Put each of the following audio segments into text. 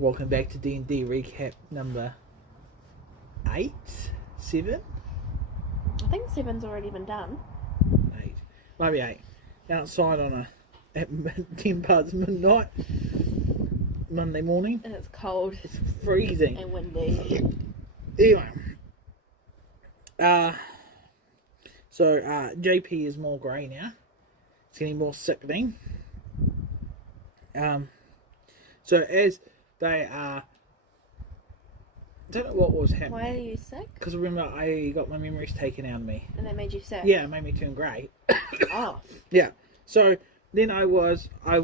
Welcome back to D&D recap number 8, 7? I think 7's already been done. 8. Maybe 8. Outside on at 10 past midnight, Monday morning. And it's cold. It's freezing. And windy. Anyway. So JP is more grey now. It's getting more sickening. So as they are... I don't know what was happening. Why are you sick? Because remember, I got my memories taken out of me. And that made you sick? Yeah, it made me turn grey. Oh. Yeah. So then I was like,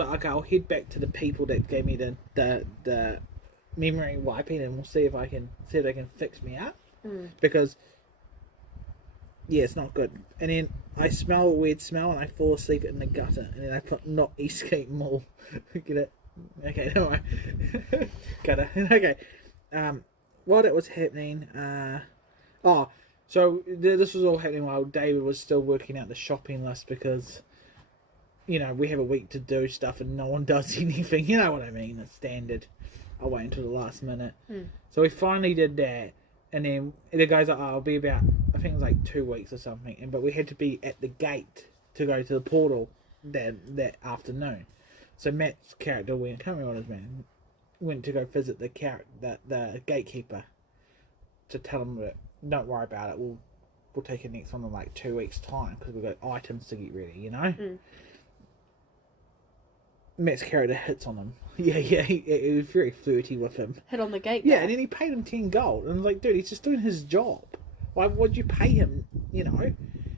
okay, I'll head back to the people that gave me the memory wiping, and we'll see if they can fix me up. Because yeah, it's not good. And then I smell a weird smell, and I fall asleep in the gutter, and then I put not Eastgate Mall. Get it? Okay, don't worry. Gutter. Okay. While that was happening, so this was all happening while David was still working out the shopping list, because, you know, we have a week to do stuff and no one does anything. You know what I mean? It's standard. I'll wait until the last minute. So we finally did that, and then the guy's like, I'll be about, I think it was like 2 weeks or something, but we had to be at the gate to go to the portal that afternoon. So Matt's character went, I can't remember what his name, went to go visit the gatekeeper to tell him that don't worry about it, we'll take it next one in like 2 weeks time, because we've got items to get ready, you know. Matt's character hits on him. He was very flirty with him. Hit on the gate. Yeah, and then he paid him 10 gold, and I was like, dude, he's just doing his job. Why would you pay him? You know,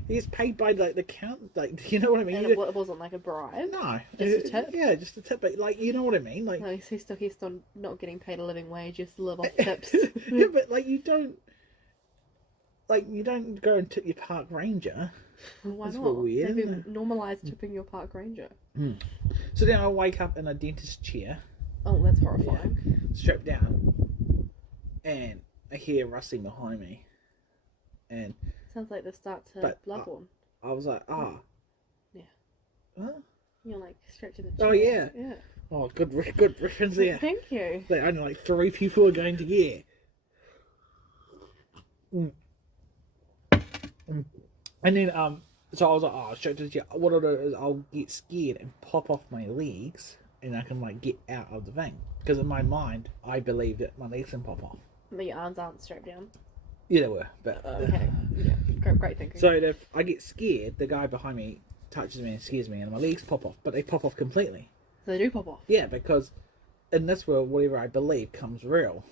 he gets paid by like the count, like, you know what I mean. And it wasn't like a bribe. No, just a tip. Yeah, just a tip, but like, you know what I mean. Like, no, he's still not getting paid a living wage, just live off tips. Yeah, but like you don't go and tip your park ranger. Why That's not? weird. Have you normalised tipping your park ranger? So then I wake up in a dentist chair. Oh, that's horrifying. Yeah, strapped down, and I hear rustling behind me, and sounds like the start to Bloodborne. I was like, Yeah. Huh? You're like strapped to the chair. Oh yeah. Yeah. Oh, good reference there. Thank you. Like, only like 3 people are going to get. And then so I was like, straight to the chair. What I'll do is I'll get scared and pop off my legs, and I can like get out of the thing, because in my mind I believe that my legs can pop off. But your arms aren't strapped down. Yeah, they were, but okay. Yeah, great thinking. So if I get scared, the guy behind me touches me and scares me, and my legs pop off, but they pop off completely. So they do pop off. Yeah, because in this world, whatever I believe comes real.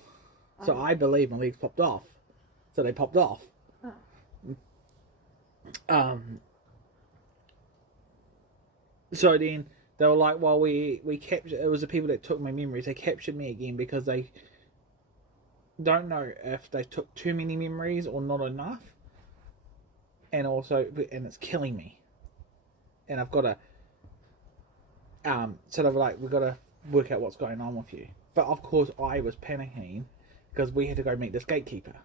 So I believe my legs popped off, so they popped off. So then they were like, well, we captured, it was the people that took my memories, they captured me again because they don't know if they took too many memories or not enough, and it's killing me, and I've got to so they were like, we've got to work out what's going on with you. But of course I was panicking because we had to go meet this gatekeeper.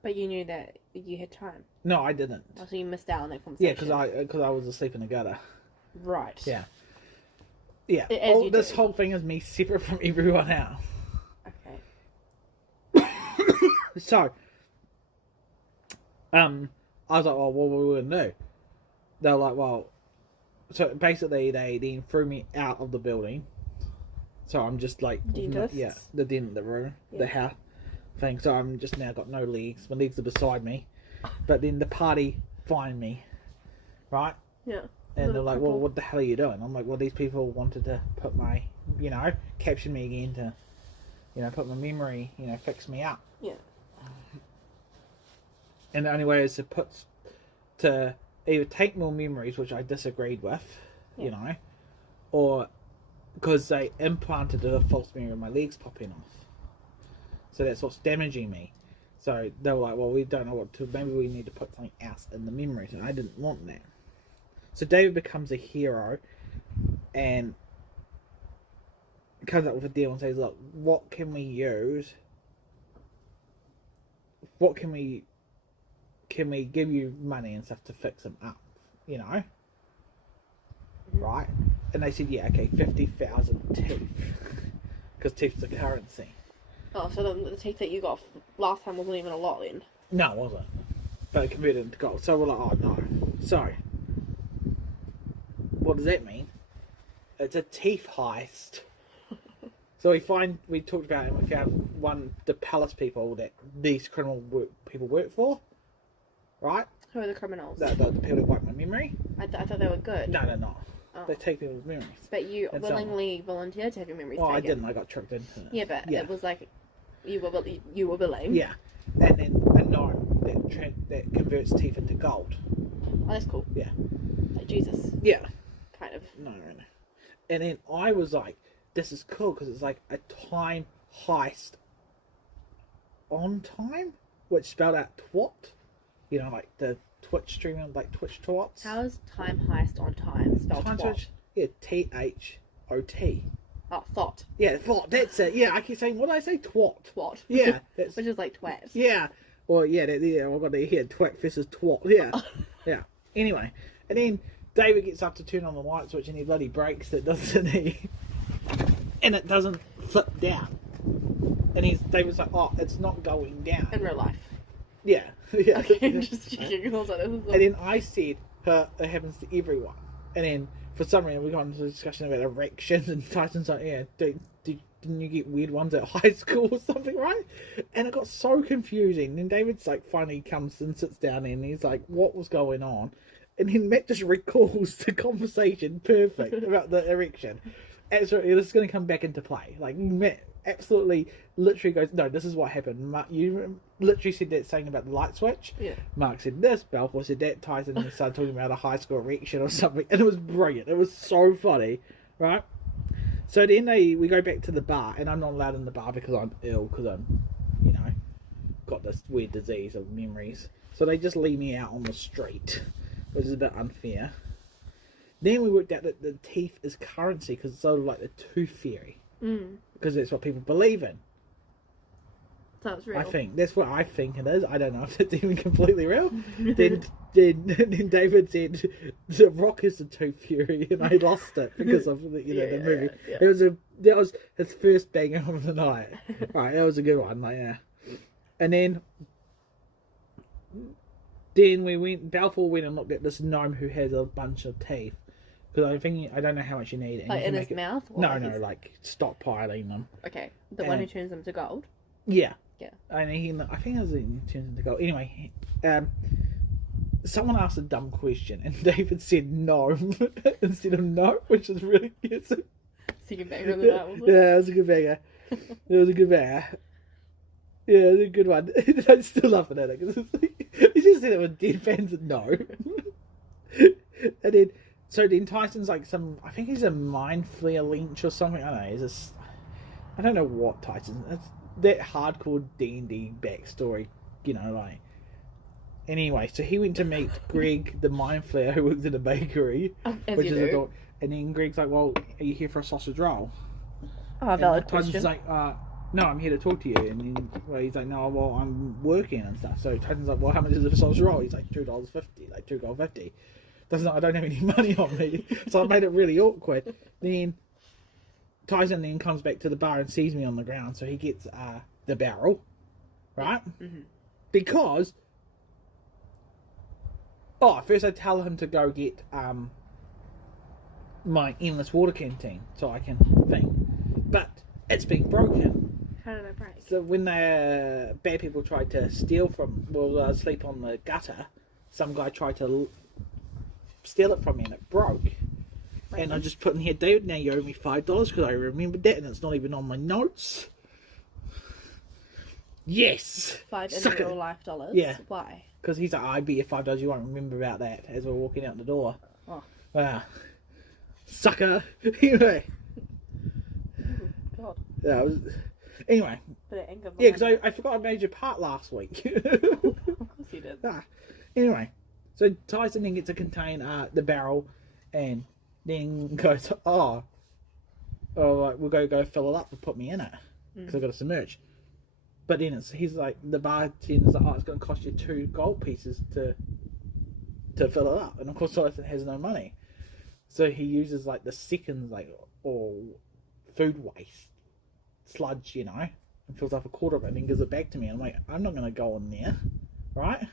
But you knew that you had time. No, I didn't. Oh, so you missed out on that conversation. Yeah, because I was asleep in the gutter. Right. Yeah. Yeah. This whole thing is me separate from everyone else. Okay. So, I was like, well, what were we going to do? They were like, well, so basically they then threw me out of the building. So I'm just like, Dentists? Yeah, the room, the house thing. So I'm just now got no legs. My legs are beside me. But then the party find me, right? Yeah. And they're like, well, what the hell are you doing? I'm like, well, these people wanted to put my, capture me again to, put my memory, fix me up. Yeah. And the only way is to either take more memories, which I disagreed with, or because they implanted a false memory of my legs popping off. So that's what's damaging me. So they were like, well, we don't know what to, maybe we need to put something else in the memories, and I didn't want that. So David becomes a hero and comes up with a deal and says, look, what can we use? What can we give you money and stuff to fix him up, right? And they said, yeah, okay, 50,000 teeth. because teeth's a currency. Oh, so the teeth that you got last time wasn't even a lot then? No, it wasn't. But it converted into gold. So we're like, oh no. So, what does that mean? It's a teeth heist. So we talked about it and we found the palace people that these people work for. Right? Who are the criminals? The people that wipe my memory. I thought they were good. No, they're not. Oh. They take people's memories. But you And willingly volunteered to have your memories Well, I taken. didn't. I got tricked into it. Yeah, but it was like you were willing. Yeah. And then a gnome that converts teeth into gold. Oh, that's cool. Yeah. Like Jesus. Yeah. Kind of. No. And then I was like, this is cool because it's like a time heist on time, which spelled out twat. You know, like the Twitch streamer, like Twitch twats. How is time heist on time spelled Time twat? Twitch? Yeah, THOT. Oh, thought. Yeah, thought. That's it. Yeah, I keep saying, what did I say? Twat. Twat. Yeah. That's, Which is like twat. yeah. Well, yeah, I've got to hear twat versus twat. Yeah. Yeah. Anyway, and then David gets up to turn on the light switch and he bloody breaks it, doesn't he? And it doesn't flip down. And David's like, oh, it's not going down. In real life. Yeah. Yeah. Okay, just checking. I was like, this is And then I said, it happens to everyone. And then for some reason we got into a discussion about erections and Tyson's like, yeah, didn't you get weird ones at high school or something, right? And it got so confusing. And David's like, finally comes and sits down and he's like, what was going on? And then Matt just recalls the conversation perfect about the erection. Absolutely, this is going to come back into play. Like, Matt absolutely literally goes, no, this is what happened. Mark, you literally said that saying about the light switch. Yeah. Mark said this, Balfour said that, Tyson and started talking about a high school erection or something, and it was brilliant. It was so funny, right? So then we go back to the bar, and I'm not allowed in the bar because I'm ill, because I'm, got this weird disease of memories. So they just leave me out on the street, which is a bit unfair. Then we worked out that the teeth is currency because it's sort of like the tooth fairy. Because that's what people believe in. So it's real. I think that's what I think it is. I don't know if it's even completely real. then David said the Rock is the tooth fairy, and I lost it because of the movie. Yeah. That was his first banger of the night. Right, that was a good one. Like, yeah. And then Balfour went and looked at this gnome who has a bunch of teeth. Because I don't know how much you need. And Like you in can his make mouth? Or No, like stockpiling them. Okay. The one who turns them to gold? Yeah. Yeah. And I think it was turns into gold. Anyway, someone asked a dumb question and David said no instead of no, which is really good. Second banger of the night, was it? Yeah, it was a good banger. It was a good banger. Yeah, it was a good one. I'm still laughing at it because he just said it with deadpans and no. And then Tyson's like I think he's a mind flayer lynch or something. I don't know. I don't know what Tyson. It's that hardcore D&D backstory, like. Anyway, so he went to meet Greg, the mind flayer who works in a bakery, As you do. And then Greg's like, "Well, are you here for a sausage roll?" Oh, valid and Tyson's question. like, "No, I'm here to talk to you." And then he's like, "No, well, I'm working and stuff." So Tyson's like, "Well, how much is it for a sausage roll?" He's like, $2.50, like $2.50. I don't have any money on me, so I made it really awkward. Then Tyson then comes back to the bar and sees me on the ground, so he gets the barrel, right? Mm-hmm. Because first I tell him to go get my endless water canteen so I can think, but it's been broken. How did I break? So when the bad people tried to steal sleep on the gutter, some guy tried to steal it from me and it broke. Right. And I just put in here, David, now you owe me $5 because I remembered that and it's not even on my notes. Yes! $5 in real life dollars? Yeah. Why? Because he's like, I bet you $5 you won't remember about that as we're walking out the door. Oh. Wow. Sucker! Anyway. God. Yeah, anyway. But it angered Yeah, because I forgot I made your part last week. Of course you did. Anyway. So Tyson then gets to contain the barrel and then goes, we'll go fill it up and put me in it because I've got to submerge. But then he's like, the bartender's like, it's going to cost you 2 gold pieces to fill it up. And of course Tyson has no money. So he uses like the seconds, or food waste sludge, you know, and fills up a quarter of it and then gives it back to me. And I'm like, I'm not going to go in there, right?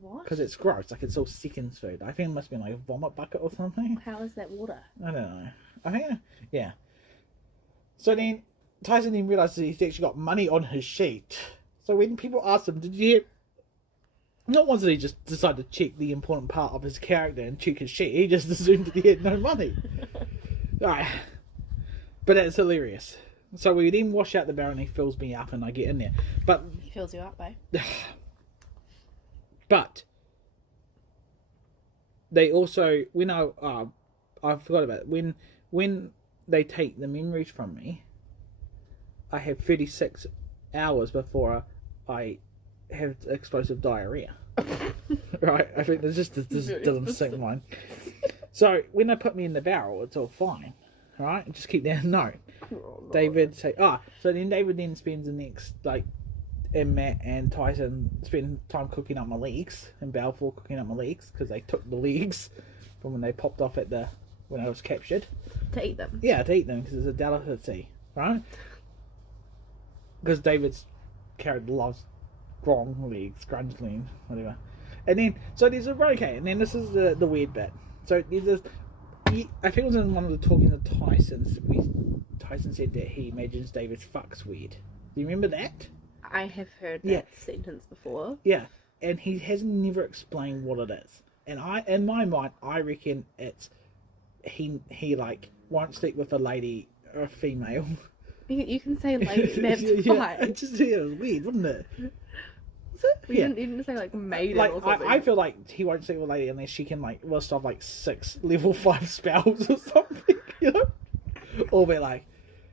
What? Because it's gross. Like, it's all Seconds food. I think it must be like a vomit bucket or something. How is that water? I don't know. I think, yeah. So then Tyson then realizes he's actually got money on his sheet. So when people ask him, did you... Not once did he just decide to check the important part of his character and check his sheet. He just assumed that he had no money. Alright. But that's hilarious. So we then wash out the barrel and he fills me up and I get in there. But... He fills you up, babe. But... They also... When I forgot about it. When they take the memories from me, I have 36 hours before I have explosive diarrhea. Right? I think this doesn't sink mine. So when they put me in the barrel, it's all fine. Right? Just keep that note. Oh, David say, so then David then spends the next, like, and Matt and Tyson spend time cooking up my legs, and Balfour cooking up my legs, because they took the legs from when they popped off when I was captured. To eat them? Yeah, to eat them, because it's a delicacy, right? Because David's character loves strong legs, scrunchling, whatever. And then, so there's a, okay, and then this is the weird bit. So there's this, I think it was in one of the talking to Tyson said that he imagines David's fuck's weird. Do you remember that? I have heard that sentence before. Yeah, and he has never explained what it is. And in my mind, I reckon it's he like won't sleep with a lady or a female. You can say lady, that's fine. It just it was weird, wouldn't it? You didn't say like maiden like or something. I feel like he won't sleep with a lady unless she can like list off like 6 level 5 spells or something, you know? Or be like,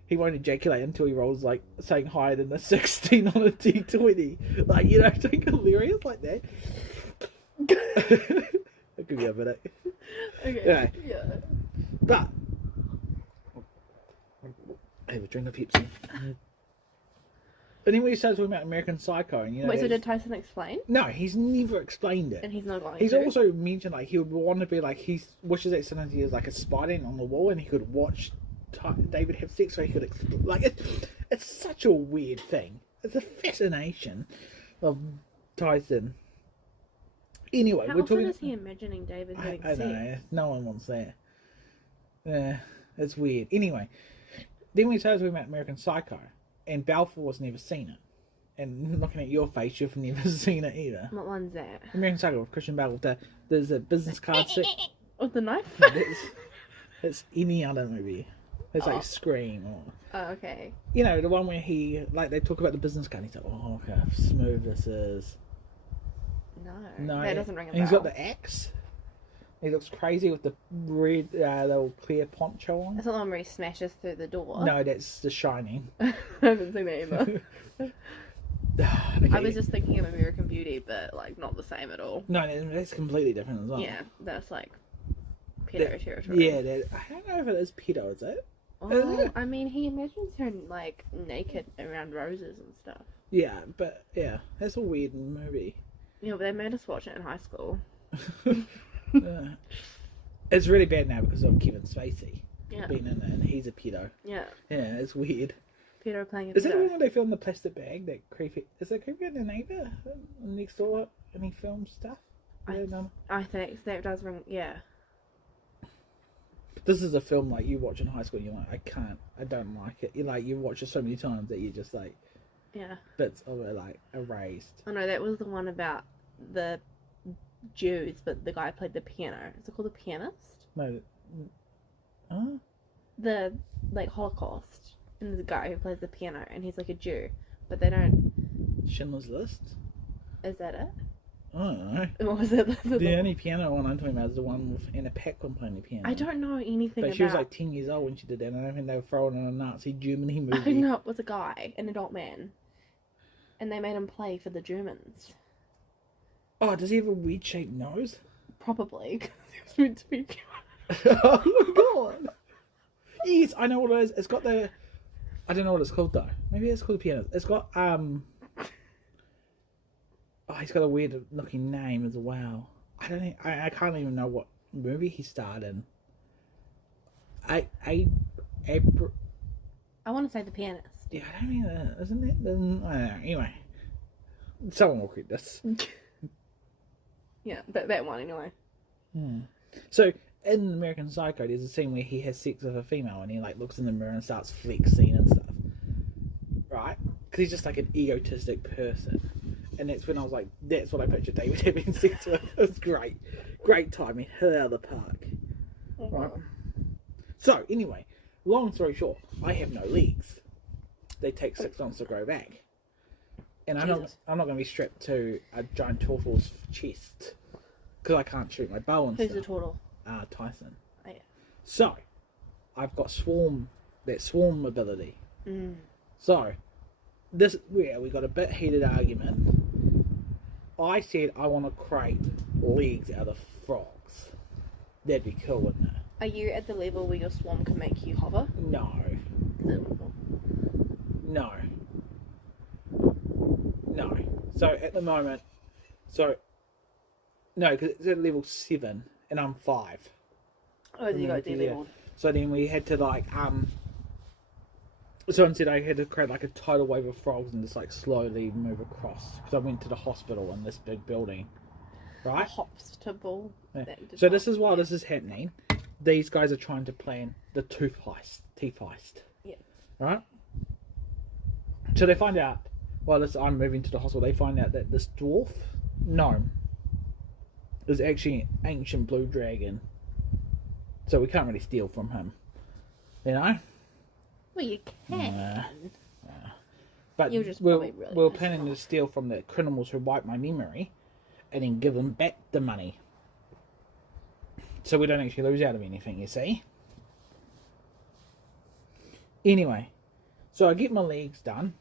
he won't ejaculate until he rolls like saying higher than a 16 on a D20. Like, you know, something hilarious like that. That could be a bit. Okay. Yeah. But I have a drink of Pepsi. And then when he starts talking about American Psycho, and you know, Wait, so did Tyson explain? no, he's never explained it. And he's not going He's to? also mentioned like he would want to be like he wishes that sometimes he is like a spider on the wall and he could watch David have sex, so he could like it's such a weird thing. It's a fascination of Tyson. Anyway, How we're often talking. is he imagining David having I sex? don't know. No one wants that. Yeah, it's weird. Anyway, then we started talking about American Psycho, and Balfour has never seen it. And looking at your face, you've never seen it either. What one's that? American Psycho with Christian Bale. There's a business card set. With the knife? It's any other movie. It's like Scream or... Oh, okay. You know, the one where they talk about the business card and he's like, oh, look how smooth this is. No, that doesn't ring a and he's bell. got the axe. He looks crazy with the red, little clear poncho on. That's not the one where he smashes through the door. No, that's The Shining. I haven't seen that either. Okay. I was just thinking of American Beauty, but like not the same at all. No, that's completely different as well. Yeah, that's like pedo territory. Yeah, I don't know if it is pedo, is it? Oh, I mean, he imagines her like naked around roses and stuff. Yeah, but yeah, that's a weird movie. Yeah, but they made us watch it in high school. It's really bad now because of Kevin Spacey being in it, and he's a pedo. Yeah. Yeah, it's weird. Pedo playing a Is that pedo. the one where they filmed the plastic bag? That creepy. Is that creepy in the neighbour next door? And he films stuff. I think that does ring. Yeah. This is a film like you watch in high school. And you're like, I don't like it. You watch it so many times that you just like. Yeah. Bits of it like erased. Oh no, that was the one about the Jews, but the guy played the piano. Is it called The Pianist? No. Huh? The like Holocaust, and there's a guy who plays the piano, and he's like a Jew, but they don't. Schindler's List. Is that it? I don't know. What was it? The only piano one I'm talking about is the one with Anna Paquin playing the piano. I don't know anything But about. she was like 10 years old when she did that, and I don't think they were throwing in a Nazi Germany movie. I know it was a guy, an adult man, and they made him play for the Germans. Oh, does he have a weird shaped nose? Probably, because he was meant to be. Oh my god! Yes, I know what it is. It's got the. I don't know what it's called though. Maybe it's called the piano. It's got Oh, he's got a weird looking name as well. I can't even know what movie he starred in. I want to say the pianist. Yeah, I don't mean that. Isn't it? I don't know. Anyway, someone will read this. Yeah, that one anyway. So in American Psycho, there's a scene where he has sex with a female, and he like looks in the mirror and starts flexing and stuff, right? Because he's just like an egotistic person, and that's when I was like, that's what I pictured David having sex with. It was great timing, hit out of the park, right? So anyway, long story short, I have no legs. They take 6 months to grow back, and I'm not going to be strapped to a giant turtle's chest because I can't shoot my bow and Who's stuff. the turtle? Tyson. Oh, yeah. So, I've got swarm ability. So, this where we got a bit heated argument. I said I want to create legs out of frogs. That'd be cool, wouldn't it? Are you at the level where your swarm can make you hover? No. So at the moment, no, because it's at level 7 and I'm 5. Oh, you got de-leveled. So then we had to like so instead I had to create like a tidal wave of frogs and just like slowly move across because I went to the hospital in this big building, right? Hospital. Yeah. So this is while this is happening, these guys are trying to plan the teeth heist. Yeah. Right. So they find out while I'm moving to the hospital, they find out that this dwarf gnome is actually an ancient blue dragon. So we can't really steal from him, you know. Well, you can. But You're just we're probably really planning to steal from the criminals who wipe my memory, and then give them back the money. So we don't actually lose out of anything, you see. Anyway, so I get my legs done.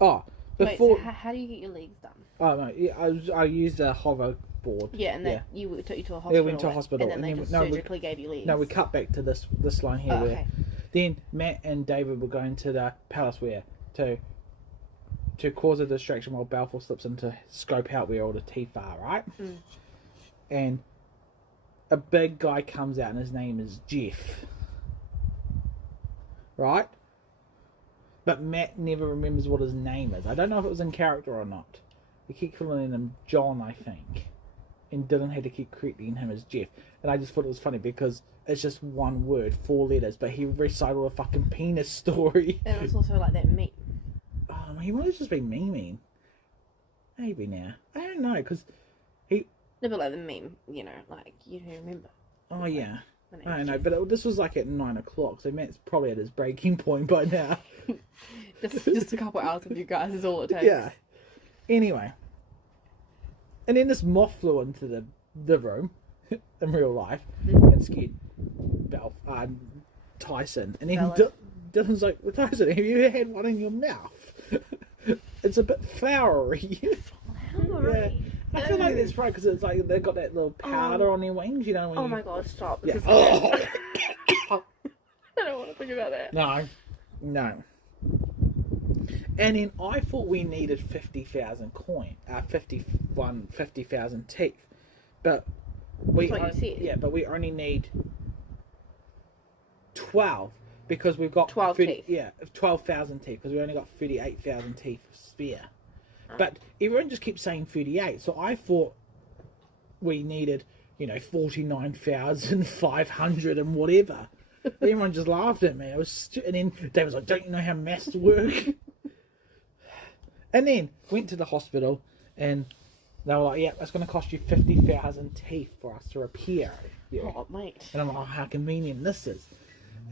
Oh, before. Wait, so how do you get your legs done? Oh no, yeah, I used a hover board. Yeah, and then you took you to a hospital. Yeah, we went to a hospital. And then they just surgically gave you legs. No, we cut back to this line here. Oh, where okay. then Matt and David were going to the palace where to cause a distraction while Balfour slips in to scope out where all the teeth are, right? And a big guy comes out and his name is Jeff. Right? But Matt never remembers what his name is. I don't know if it was in character or not. He keep calling him John, I think. And Dylan had to keep correcting him as Jeff. And I just thought it was funny because it's just one word, 4 letters, but he recited a fucking penis story. And it's also like that meme. Oh, he might have just been memeing. Maybe now. I don't know, because he... No, but like the meme, you know, like, you remember. Oh, yeah. Like, I don't know, but this was like at 9 o'clock, so Matt's probably at his breaking point by now. just a couple hours with you guys is all it takes. Yeah. Anyway. And then this moth flew into the room in real life and scared Tyson. And then Dylan's like, well, Tyson, have you ever had one in your mouth? It's a bit flowery. Yeah. I feel like that's right because it's like they've got that little powder on their wings, you know. My god, stop! Yeah. I don't want to think about that. No. And then I thought we needed 50,000 50,000 teeth, but we only need 12 because we've got 12 teeth. Yeah, 12,000 teeth because we only got 38,000 teeth spare. But everyone just keeps saying 38, so I thought we needed, 49,500 and whatever. Everyone just laughed at me. It was and then Dave was like, "Don't you know how maths work?" And then went to the hospital, and they were like, "Yeah, it's going to cost you 50,000 teeth for us to repair." Yeah. Oh, mate. And I'm like, "Oh, how convenient this is!"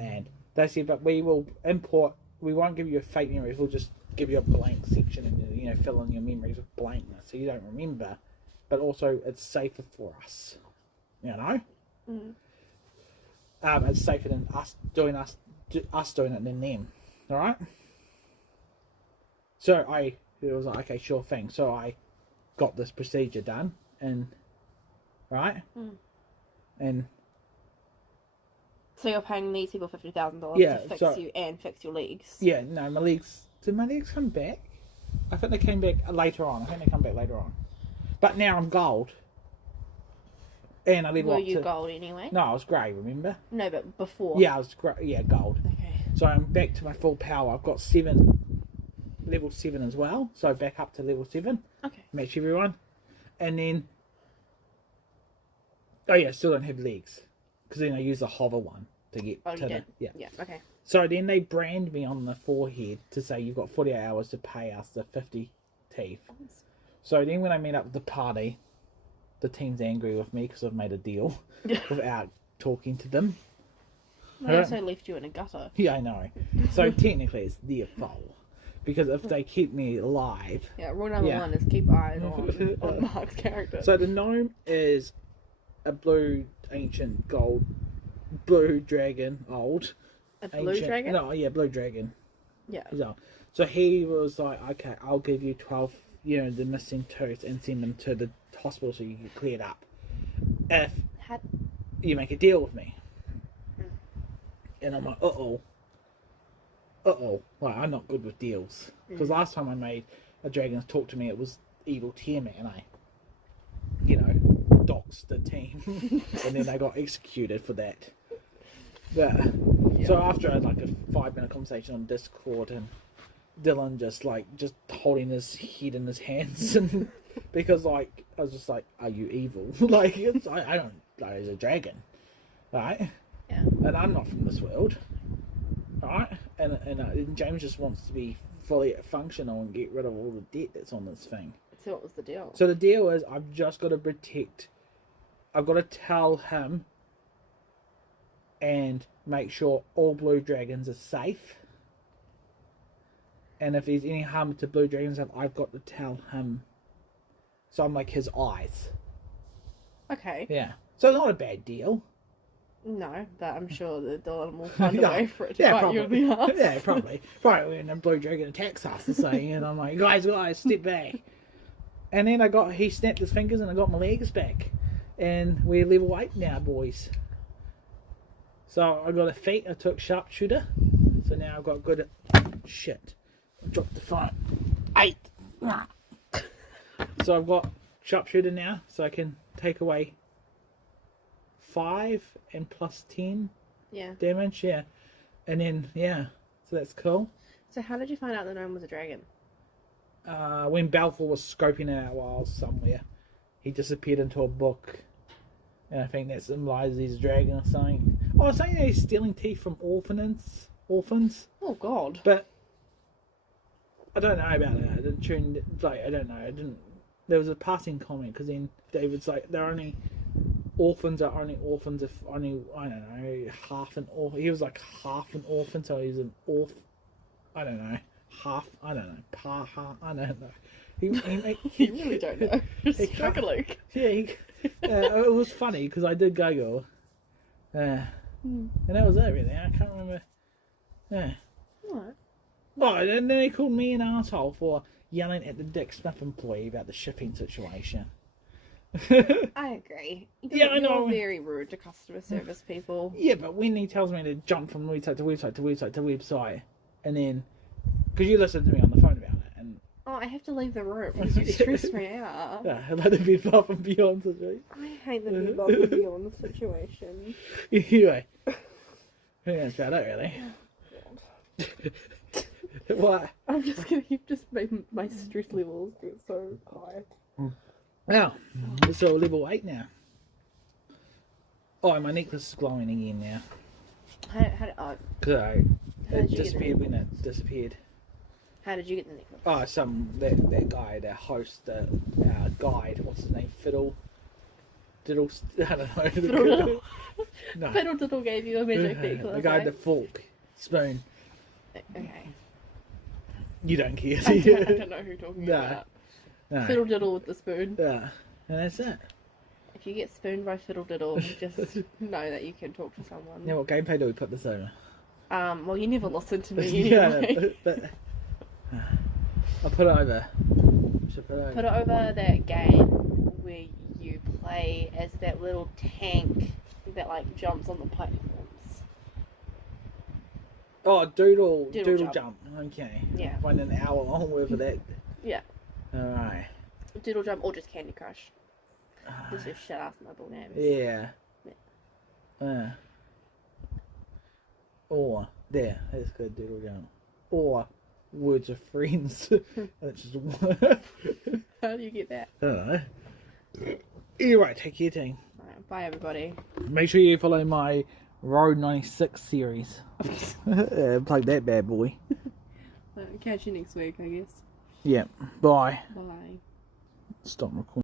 And they said, "But we will import. We won't give you a fake memory. We'll just give you a blank section and fill in your memories with blankness so you don't remember. But also, it's safer for us. It's safer than us doing it than them. All right." So it was like, okay, sure thing. So I got this procedure done, and and so you're paying these people $50,000 to fix you and fix your legs. Yeah, no, my legs. Did my legs come back? I think they came back later on. But now I'm gold. And I Were you gold anyway? No, I was grey. Remember? No, but before. Yeah, I was grey. Yeah, gold. So I'm back to my full power. I've got level 7 as well. So back up to level 7. Okay. Match everyone. And then... Oh yeah, still don't have legs. Because then I use the hover one to get Oh, to you the... did? Yeah. Yeah, okay. So then they brand me on the forehead to say you've got 48 hours to pay us the 50 teeth. So then when I meet up with the party, the team's angry with me because I've made a deal without talking to them. They also left you in a gutter. Yeah, I know. So technically it's their fault. Because if they keep me alive... Yeah, rule number 1 is keep eyes on Mark's character. So the gnome is a blue, ancient, gold, blue dragon, old. A blue ancient, dragon? No, yeah, blue dragon. Yeah. So he was like, okay, I'll give you 12, the missing tooth and send them to the hospital so you get cleared up. If you make a deal with me. And I'm like, uh-oh. Like, I'm not good with deals. Because last time I made a dragon talk to me, it was evil Tiamat, and I, doxed the team. And then they got executed for that. But, so after I had like a 5-minute conversation on Discord, and Dylan just holding his head in his hands, and because I was just like, are you evil? I don't, he's a dragon, right? Yeah. And I'm not from this world, right? And James just wants to be fully functional and get rid of all the debt that's on this thing. So what was the deal? So the deal is I've just got to tell him and make sure all blue dragons are safe. And if there's any harm to blue dragons, I've got to tell him. So I'm like his eyes. Okay. Yeah. So it's not a bad deal. No, but I'm sure that Dylan will find a way for it to bite probably. you in the ass. Yeah, probably. Right, when a blue dragon attacks us or something, and I'm like, guys, step back. And then he snapped his fingers and I got my legs back. And we're level 8 now, boys. So I got a feat, I took sharpshooter. So now I've got good... Shit. I dropped the phone. 8. So I've got sharpshooter now, so I can take away 5 and plus 10 damage, and then so that's cool. So how did you find out the gnome was a dragon? When Balfour was scoping it out while I was somewhere, he disappeared into a book, and I think that symbolizes he's a dragon or something. Oh, saying that he's stealing teeth from orphans. Oh God! But I don't know about that. I didn't tune. I don't know. I didn't. There was a passing comment because then David's like, they're only. Orphans are only orphans if only, I don't know, half an orphan. He was like half an orphan, so he's an I don't know, half, I don't know, I don't know. He You really don't know. Just struggling. Yeah, it was funny because I did Google. And that was it really. I can't remember. Yeah. What? Oh, and then he called me an asshole for yelling at the Dick Smith employee about the shipping situation. I agree. I know. You're very rude to customer service people. Yeah, but when he tells me to jump from website to website to website to website, and then because you listened to me on the phone about it, and I have to leave the room because you stress me out. I like the be above and beyond situation. I hate the be above and beyond situation. Anyway, I think that's about it, really. What? I'm just gonna just make my stress levels get so high. Now, it's all level 8 now. Oh, and my necklace is glowing again now. How It disappeared when it disappeared. How did you get the necklace? Oh, that guy, the host, our guide, what's his name? Fiddle, I don't know. Fiddle Diddle. No. Fiddle Diddle gave you a magic necklace. The guy with the fork, spoon. Okay. You don't care. I don't know who you're talking No. about. No. Fiddle Diddle with the spoon. Yeah, and that's it. If you get spooned by Fiddle Diddle, just know that you can talk to someone. Now, what gameplay do we put this over? Well, you never listen to me Yeah, anyway. but I'll put it over. Put it over that game where you play as that little tank that jumps on the platforms. Oh, Doodle Jump. Jump. Okay. Yeah. Went an hour long worth of that. Yeah. Alright. Doodle Jump or just Candy Crush. Just a shut ass mobile names. Yeah. Or There, that's good, doodle jump. Or words of friends. That's just How do you get that? I don't know. Anyway, take care, team. Right, bye, everybody. Make sure you follow my Road 96 series. Plug that bad boy. Catch you next week, I guess. Yeah. Bye. Bye. Stop recording.